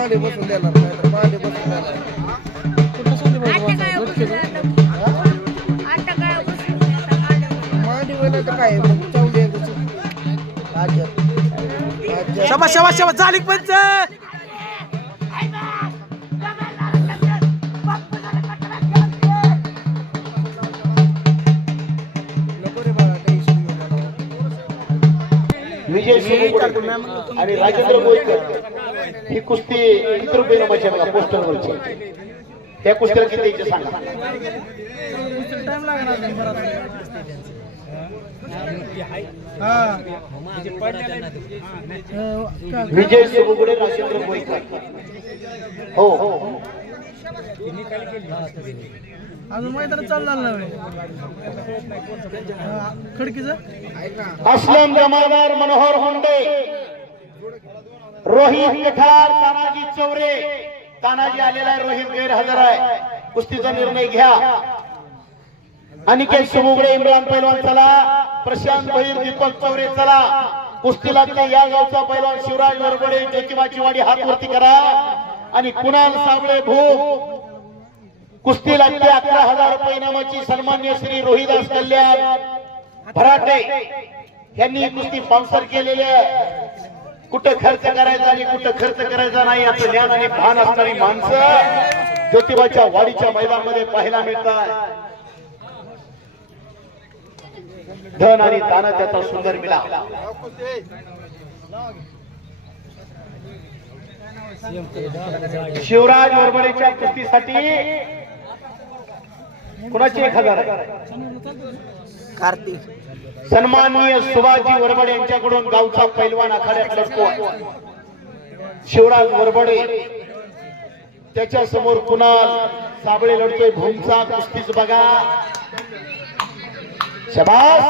मांडी बसून देणार नाही तर मांडी बसून देणार. कुठं सांगते मांडी वेळ तर काय मग चावली शाबास शाबास शाबास झाली पंच. विजय सुमुगुडे आणि राजेंद्र बोईकर ही कुस्ती किती रुपये नमाची बघा पोस्टरवरची. त्या कुस्तीला किती द्यायचे सांगा. विजय सुमुगुडे राजेंद्र बोईकर. हो हो अजून मैदान चालू झालं नाही खडकीचं. असलम जमादार मनोहर होंडे रोहित कठार तानाजी चौरे. तानाजी आलेला आहे, रोहित गैरहजर आहे. कुस्तीचा निर्णय घ्या. अनिकेत सुमुगडे इम्रान पैलवान चला. प्रशांत भैर दीपक चौरे चला. कुस्तीला ते या गावचा पैलवान शिवराज वरबडे जोतिबाची वाडी हात वरती करा. आणि कुणाल साबळे भूप कुस्तीला ते 11,000 रुपये इनामाची सन्मान्य श्री रोहिदास कल्याण भराटे यांनी कुस्ती स्पॉन्सर केलेली आहे. कुठं खर्च करायचा आणि कुठं खर्च करायचा नाही याचं ज्ञान आणि भान असणारी माणसं ज्योतिबाच्या वाडीच्या मैदानामध्ये पाहायला मिळतात. धन आणि दान त्याचा सुंदर मिला. शिवराज वरबडेच्या कुस्तीसाठी कुणाची 1,000 कार्तिक सन्माननीय सुभाषजी वरबडे यांच्याकडून गावचा पैलवान आखाड्यात लढतो शिवराज वरबडे. त्याच्या समोर कुणाल साबळे लढतोय. भूमचा कुस्तीच बघा. शबास.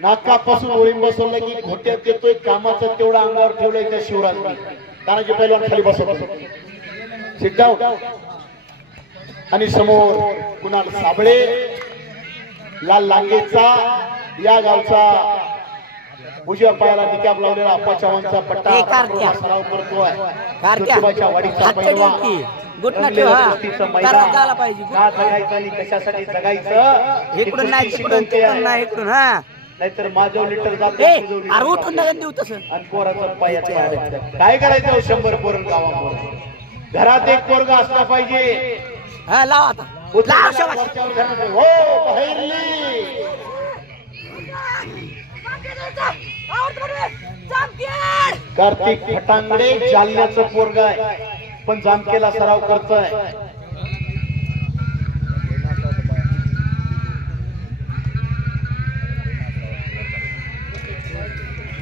नाकापासून ओळींब बसवलं की घोट्यात येतोय. कामाचं तेवढं अंगावर ठेवलंय त्या शिवराजने. तानाजी पैलवान खाली बसवतो. Sit down. आणि समोर कुणाल साबळे लाल लांगेचा या गावचा उजव्या पायाला निकाब लावलेला अप्पा चव्हाणचा पट्टा सराव करतोय. ज्योतिबाच्या वाडीचा पैलवान. कुस्तीचं मैदान का जगायचं आणि कशासाठी जगायचं इकडून नाही तिकडून तिकडून नाही इकडून. हा नाहीतर माझं लिटर जाते उठून देऊ तसं. आणि पोराचं पायात काय करायचं. 100 पोरं गावामध्ये घरात एक पोरगा असला पाहिजे. हा लाव आता लाव शाबास. हो बाहेरली. कार्तिक फटांगडे जालन्याचं पोरगा आहे पण जामखेडला सराव करतोय.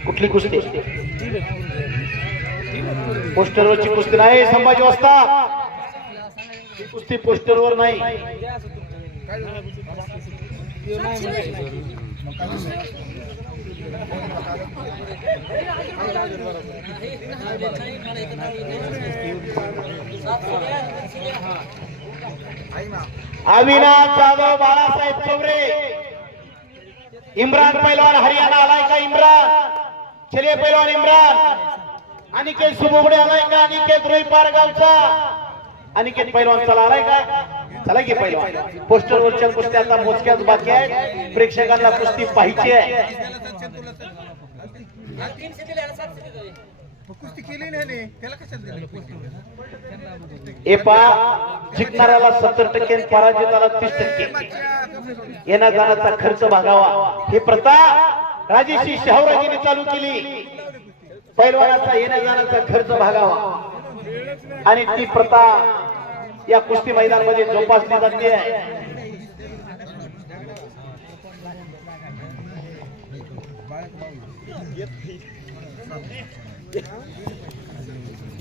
कुठली कुस्ती. पोस्टरवरची कुस्ती नाही. संभाजी वाजता कुस्ती पोस्टरवर नाही. अविनाश जाधव बाळासाहेब चौरे. इम्रान पैलवान हरियाणा आलाय का. इम्रान चले पैलवान इम्रान. अनिकेत सुमुगडे आलाय का. अनिकेत रोई पारगावचा. अनिकेत पैलवान चला आलाय का. चला की पैलवान. पोस्टरवरच्या कुस्त्या आता मोजक्याच बाकी आहेत. प्रेक्षकांना कुस्ती पाहिजे आहे. एपा जिंकणाऱ्याला 70% पराजिताला 30%. येण्या जाण्याचा खर्च भागावा ही प्रथा राजेशी शाहूराजीने चालू केली. पैलवानाचा येण्या जाण्याचा खर्च भागावा आणि ती प्रथा या कुस्ती मैदानामध्ये जोपासली जाते आहे.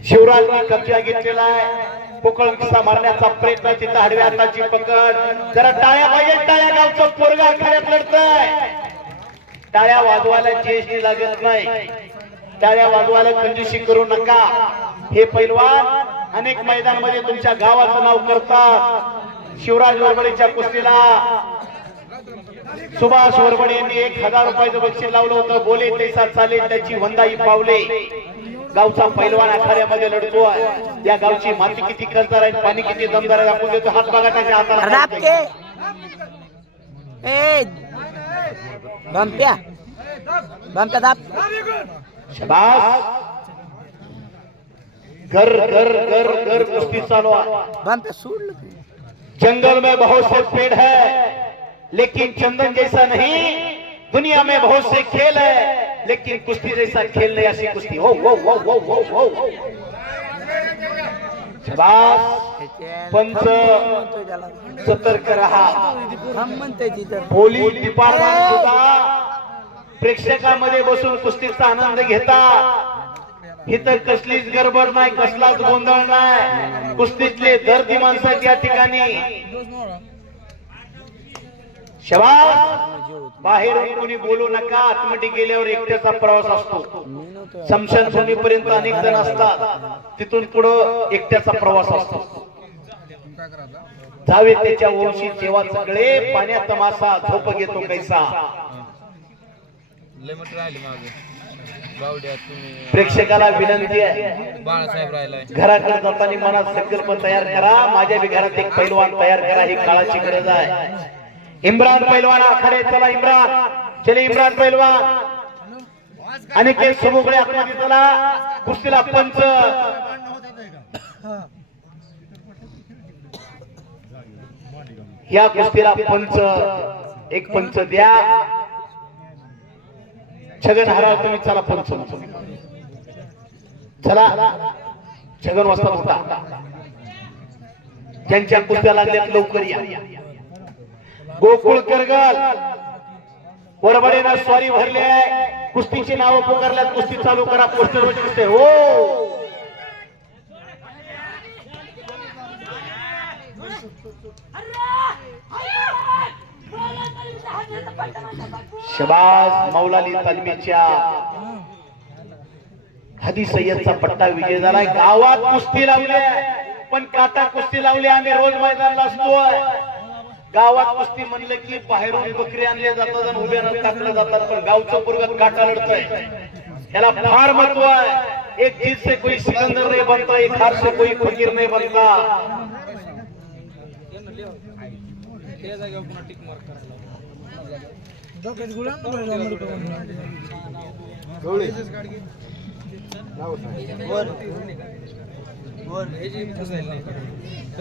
शिवराजने कब्जा घेतलेला आहे. पोकळ किस्सा मारण्याचा प्रयत्न. तिथं आडव्या हाताची पकड. जरा टाळ्या पाहिजे. टाळ्या. गावचं पोरगा आखाड्यात लढतंय. टाळ्या वाजवायला जीएसटी लागत नाही. टाळ्या वाजवायला कंजूसी करू नका. हे पैलवान अनेक मैदानामध्ये तुमच्या गावाचं नाव करतात. शिवराज वरबडेच्या कुस्तीला सुभाष वरबडे यांनी 1,000 रुपयाचं बक्षीस लावलं होतं. बोले तैसा चाले त्याची वंदाई पावले. गावचा पैलवान आखाड्यामध्ये लढतोय. या गावची माती किती कर्जदार आहे, पाणी किती दमदार आहे आपण देतो. हात बघा त्याच्या हाताला. दाबके ए बंप्या बंप्या दाब. शाबास. घर घर घर घर कुश्ती चालू आहे. बंप्या सोडलं तू. जंगल में बहुत से पेड़ है लेकिन चंदन जैसा नहीं. दुनिया में बहुत से खेल है लेकिन कुश्ती जैसा खेल नहीं. ऐसी कुश्ती हो हो हो हो हो हो हो. शाबास. पंच सतर्क रहा. हम म्हणते तिथं पोलीस डिपार्टमेंट सुद्धा प्रेक्षकांमध्ये बसून कुस्तीचा आनंद घेतात. इथं कसलीच गडबड नाही, कसलाच गोंधळ नाही. कुस्तीतले दर्दी माणसात या ठिकाणी. शाबास. बाहेरून कोणी बोलू नका. आतमध्ये गेल्यावर एकट्याचा प्रवास असतो. स्मशानभूमीपर्यंत अनेक जण असतात, तिथून पुढं एकट्याचा प्रवास असतो. जावे त्याच्या वंशी जेव्हा सगळे पाण्यात मासा झोप घेतो कैसा. प्रेक्षकाला विनंती आहे, घराकडे जाताना मनात संकल्प तयार करा. माझ्या बी घरात एक पैलवान तयार करा. ही काळाची गरज आहे. इम्रान पैलवान आखाडे. चला इम्रान. चले इम्रान पैलवान. अनेक समोगळे आतमध्ये चला. कुस्तीला पंच. या कुस्तीला पंच. एक पंच द्या. छगन हराळ तुम्ही चला पंच. चला छगन वाजता होता. ज्यांच्या कुस्त्या लागल्यात लवकर या. गोकुळ करगल वरबडेनं स्वारी भरले आहे. कुस्तीची नावं पुकारल्यात. कुस्ती चालू करा. पोस्टर कुस्ती हो. शबाज. मौलाली तालमीच्या हदी सय्यदचा पट्टा विजय झालाय. गावात कुस्ती लावली पण काटा कुस्ती लावली. आम्ही रोज मैदानाला असतोय. गावात कुस्ती म्हणलं की बाहेरून बकरी आणल्या जातात आणि उभ्यानं टाकलं जातात, पण गावचं पोरगं काटा लढतंय. याला फार महत्व आहे. एक चीज से कोई सिकंदर नहीं बनता, एक हार से कोई फकीर नहीं बनता.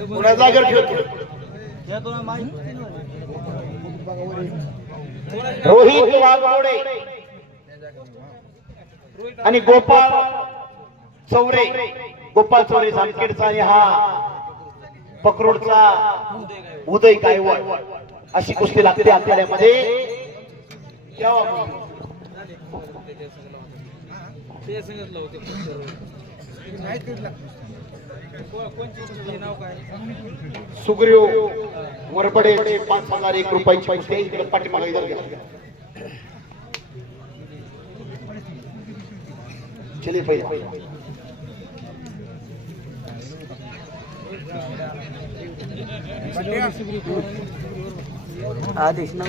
पुन्हा जागर ठेवतो. रोहित वाघमोडे आणि गोपाळ चौरे. गोपाळ चौरे जामखेडचा आणि हा पकरोडचा उदय गायवळ. अशी कुस्ती लागते आखाड्यामध्ये. सुग्रीव वरबडे 5,001 रुपयाची कुस्ती. इकडे पाठीमागे घ्या. चले पहिले आदेश ना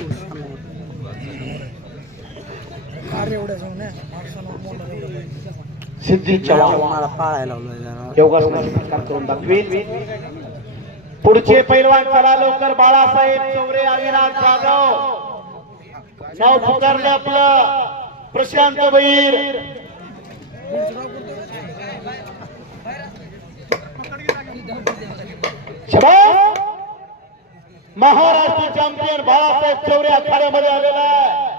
सिद्धी चव्हाण मला पाळायला लावलं. योगासनाचा काम करून दाखवेल. पुढचे पैलवान चला लवकर. बाळासाहेब चौरे, अविनाश जाधव. नाव पुकारले आपलं. प्रशांत भैर. महाराष्ट्र चॅम्पियन बाळासाहेब चौरे आखाड्यामध्ये आलेला आहे.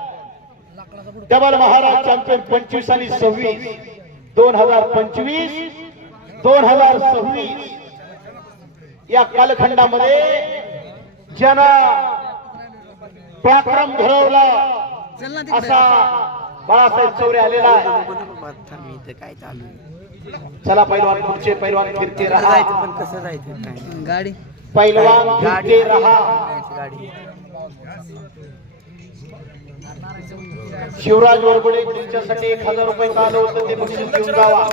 डबल महाराष्ट्र चॅम्पियन 25 आणि 26. 2025 2026 या कालखंडामध्ये ज्यांना पराक्रम घडवला असा बाळासाहेब चौरे आलेला आहे. काय चालू आहे? चला पैलवान. पुढचे पैलवान फिरते राहा. पण कसं जायचं काय गाडी. पैलवान फिरते राहा. गाडी. शिवराज वरबडे तुमच्यासाठी 1000 रुपये आलं होतं, ते बक्षीस घेऊन जावा.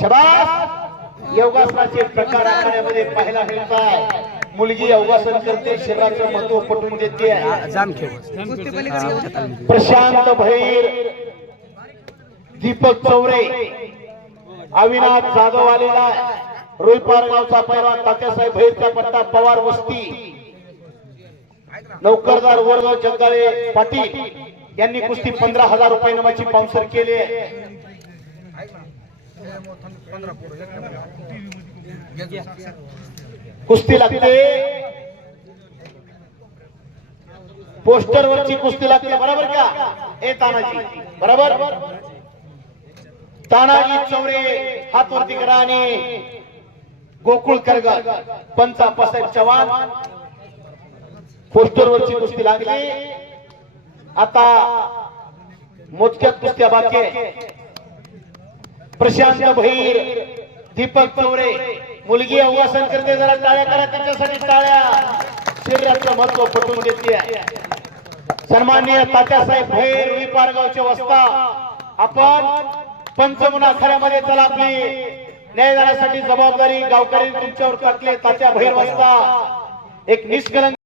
शाबास. योगासनाचे प्रकार आखाड्यामध्ये पाहायला मिळतात. मुलगी योगासन करते, शरीराचं महत्व पटवून देते. प्रशांत भैर, दीपक चौरे अविनाश जाधव आलेला आहे. रुईपार गावचा पैलवान तात्यासाहेब भैरचा पट्टा पवार वस्ती. नौकरदार वर्ग जगदाळे पाटील यांनी कुस्ती 15,000 रुपये नामाची स्पॉन्सर केली आहे. कुस्ती लागते, पोस्टर वरची कुस्ती लागते. बरोबर का ए तानाजी? बरोबर. तानाजी चौरे हात वरती करा आणि गोकुळ करगर पंच आप्पासाहेब चव्हाण पोस्टर वरची कुस्ती लागली. आता मोजक्यात कुस्त्या बाकी आहे. प्रशांत भैर, दीपक चौरे मुलगी अवसन करते, जरा टाळ्या करा त्यांच्यासाठी. टाळ्या शरीराचं महत्व पटवून देते. सन्माननीय तात्यासाहेब भैर रुईपार गावचे वस्ता, आपण पंचमुना आखाड्यामध्ये चला. आपली न्यायदानासाठी जबाबदारी गावकरी तुमच्यावर टाकले. तात्या भैर वस्ता एक निष्कलंक